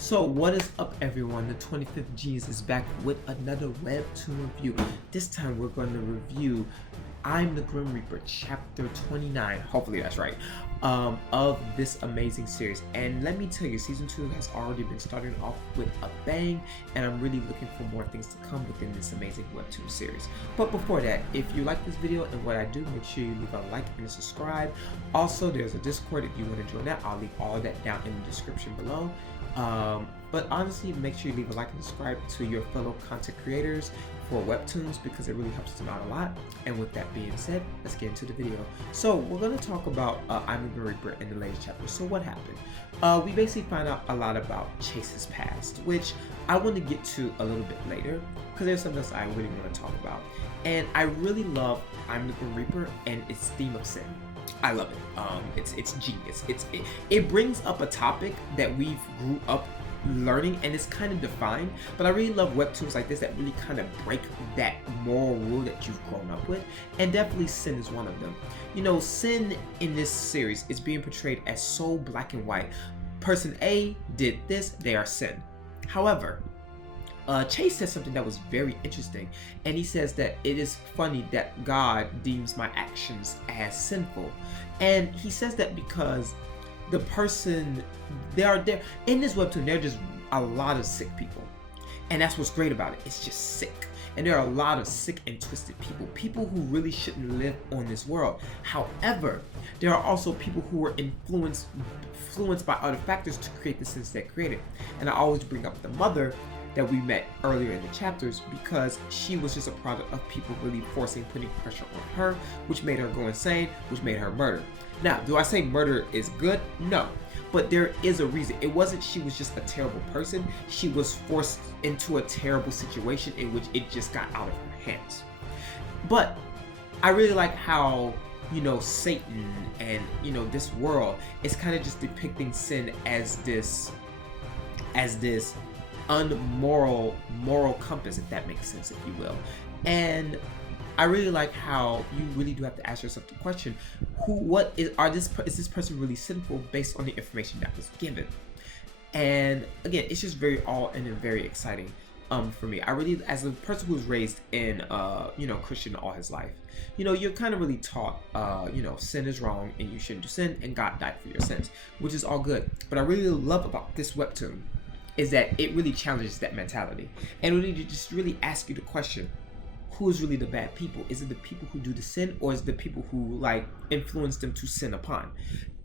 So what is up, everyone? The 25th Genius is back with another Webtoon review. This time we're going to review I'm the Grim Reaper chapter 29, hopefully that's right, of this amazing series. And let me tell you, season 2 has already been starting off with a bang, and I'm really looking for more things to come within this amazing Webtoon series. But before that, if you like this video and what I do, make sure you leave a like and a subscribe. Also, there's a Discord if you want to join that. I'll leave all of that down in the description below. But honestly, make sure you leave a like and subscribe to your fellow content creators for Webtoons, because it really helps them out a lot. And with that being said, let's get into the video. So we're going to talk about I'm the Grim Reaper in the latest chapter. So what happened? We basically find out a lot about Chase's past, which I want to get to a little bit later, because there's something else I really want to talk about. And I really love I'm the Grim Reaper and its theme of sin. I love it. It's genius. It brings up a topic that we've grew up learning, and it's kind of defined, but I really love webtoons like this that really kind of break that moral rule that you've grown up with, and definitely sin is one of them. You know, sin in this series is being portrayed as so black and white. Person A did this, they are sin. However, Chase says something that was very interesting, and he says that it is funny that God deems my actions as sinful. And he says that because the person, there in this webtoon, there are just a lot of sick people, and that's what's great about it. It's just sick, and there are a lot of sick and twisted people who really shouldn't live on this world. However, there are also people who were influenced by other factors to create the sins that created. And I always bring up the mother that we met earlier in the chapters, because she was just a product of people really putting pressure on her, which made her go insane, which made her murder. Now, do I say murder is good? No, but there is a reason. It wasn't she was just a terrible person. She was forced into a terrible situation in which it just got out of her hands. But I really like how, you know, Satan and, you know, this world is kind of just depicting sin as this unmoral moral compass, if that makes sense, if you will. And I really like how you really do have to ask yourself the question, is this person really sinful based on the information that was given? And again, it's just very and very exciting for me. I really, as a person who's raised in you know, Christian all his life, you know, you're kind of really taught you know, sin is wrong and you shouldn't do sin, and God died for your sins, which is all good. But I really love about this webtoon is that it really challenges that mentality, and really just really ask you the question, who is really the bad people? Is it the people who do the sin, or is it the people who like influence them to sin upon?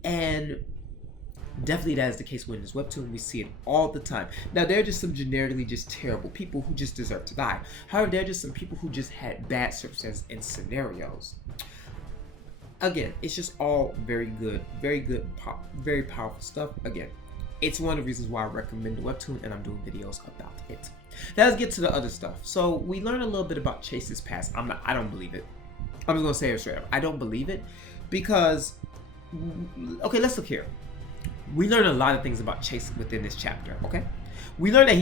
And definitely that is the case with this webtoon. We see it all the time. Now, there are just some generically just terrible people who just deserve to die. However, there are just some people who just had bad circumstances and scenarios. Again, it's just all very good, very powerful stuff. Again, it's one of the reasons why I recommend the webtoon, and I'm doing videos about it. Now let's get to the other stuff. So we learned a little bit about Chase's past. I don't believe it. I'm just gonna say it straight up. I don't believe it, because okay, let's look here. We learned a lot of things about Chase within this chapter. Okay, we learned that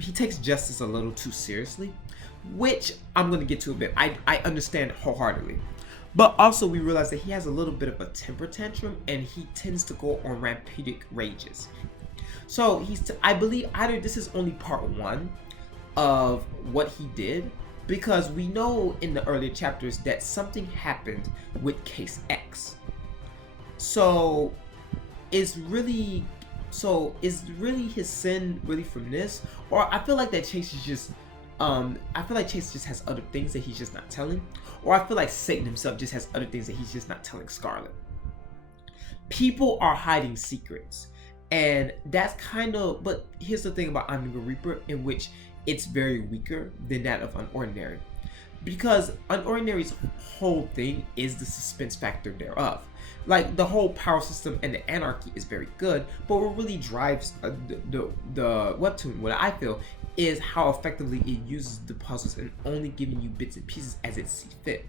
he takes justice a little too seriously, which I'm gonna get to a bit. I understand wholeheartedly. But also we realize that he has a little bit of a temper tantrum, and he tends to go on rampant rages. So I believe either this is only part 1 of what he did, because we know in the earlier chapters that something happened with Case X. So is really his sin really from this? Or I feel like that Chase is just Chase just has other things that he's just not telling. Or I feel like Satan himself just has other things that he's just not telling Scarlet. People are hiding secrets, and that's kind of, but here's the thing about I'm the Grim Reaper, in which it's very weaker than that of Unordinary, because Unordinary's whole thing is the suspense factor thereof. Like, the whole power system and the anarchy is very good, but what really drives the webtoon, what I feel, is how effectively it uses the puzzles and only giving you bits and pieces as it sees fit.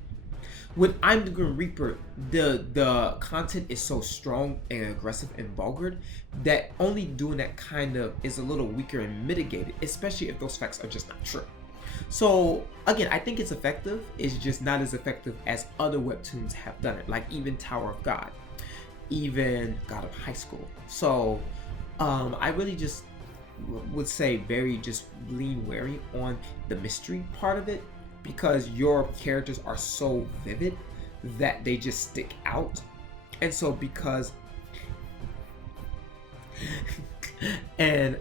With I'm the Grim Reaper, the content is so strong and aggressive and vulgar that only doing that kind of is a little weaker and mitigated, especially if those facts are just not true. So again, I think it's effective. It's just not as effective as other webtoons have done it, like even Tower of God, even God of High School. So I really just would say very just lean wary on the mystery part of it, because your characters are so vivid that they just stick out. And so because and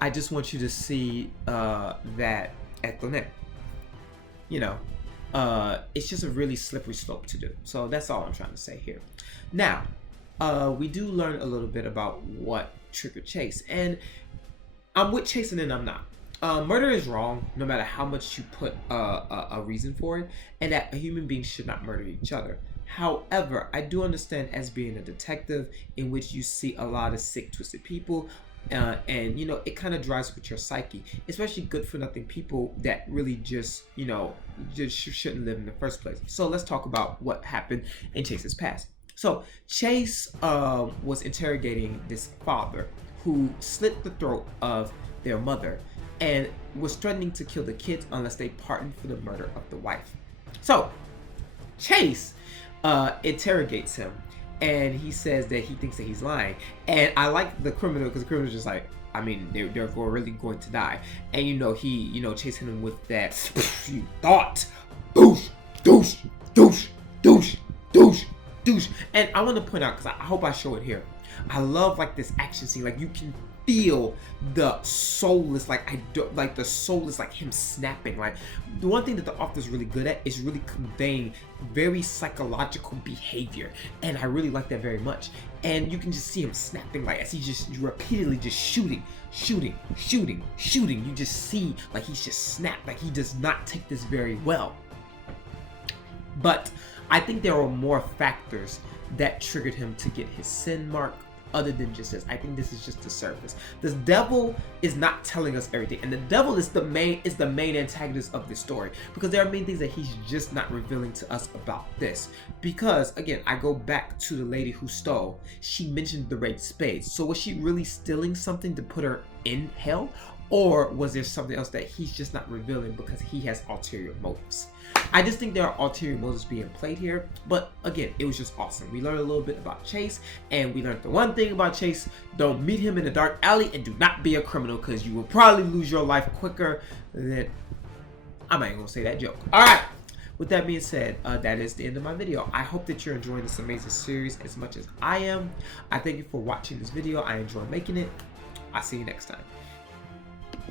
I just want you to see that at the net, you know, it's just a really slippery slope to do. So that's all I'm trying to say here. Now, we do learn a little bit about what triggered Chase, and I'm with Chase and then I'm not. Murder is wrong, no matter how much you put a reason for it, and that human beings should not murder each other. However, I do understand, as being a detective, in which you see a lot of sick, twisted people, and you know, it kind of drives with your psyche, especially good-for-nothing people that really just, you know, just shouldn't live in the first place. So let's talk about what happened in Chase's past. So Chase was interrogating this father who slit the throat of their mother and was threatening to kill the kids unless they pardoned for the murder of the wife. So Chase interrogates him, and he says that he thinks that he's lying. And I like the criminal, because the criminal's just like, I mean, they're really going to die. And you know, he, you know, chasing him with that, you thought, douche, douche, douche, douche, douche, douche. And I want to point out, because I hope I show it here, I love like this action scene. Like, you can feel the soulless, like the soulless, like him snapping. Like, the one thing that the author's really good at is really conveying very psychological behavior, and I really like that very much. And you can just see him snapping, like, as he's just repeatedly just shooting. You just see like he's just snapped, like he does not take this very well. But I think there are more factors that triggered him to get his sin mark other than just this. I think this is just the surface. The devil is not telling us everything, and the devil is the main antagonist of this story, because there are many things that he's just not revealing to us about this. Because again, I go back to the lady who stole. She mentioned the red spades. So was she really stealing something to put her in hell, or was there something else that he's just not revealing because he has ulterior motives? I just think there are ulterior motives being played here, but again, it was just awesome. We learned a little bit about Chase, and we learned the one thing about Chase: don't meet him in a dark alley, and do not be a criminal, because you will probably lose your life quicker than... I'm not even gonna say that joke. Alright, with that being said, that is the end of my video. I hope that you're enjoying this amazing series as much as I am. I thank you for watching this video. I enjoy making it. I'll see you next time.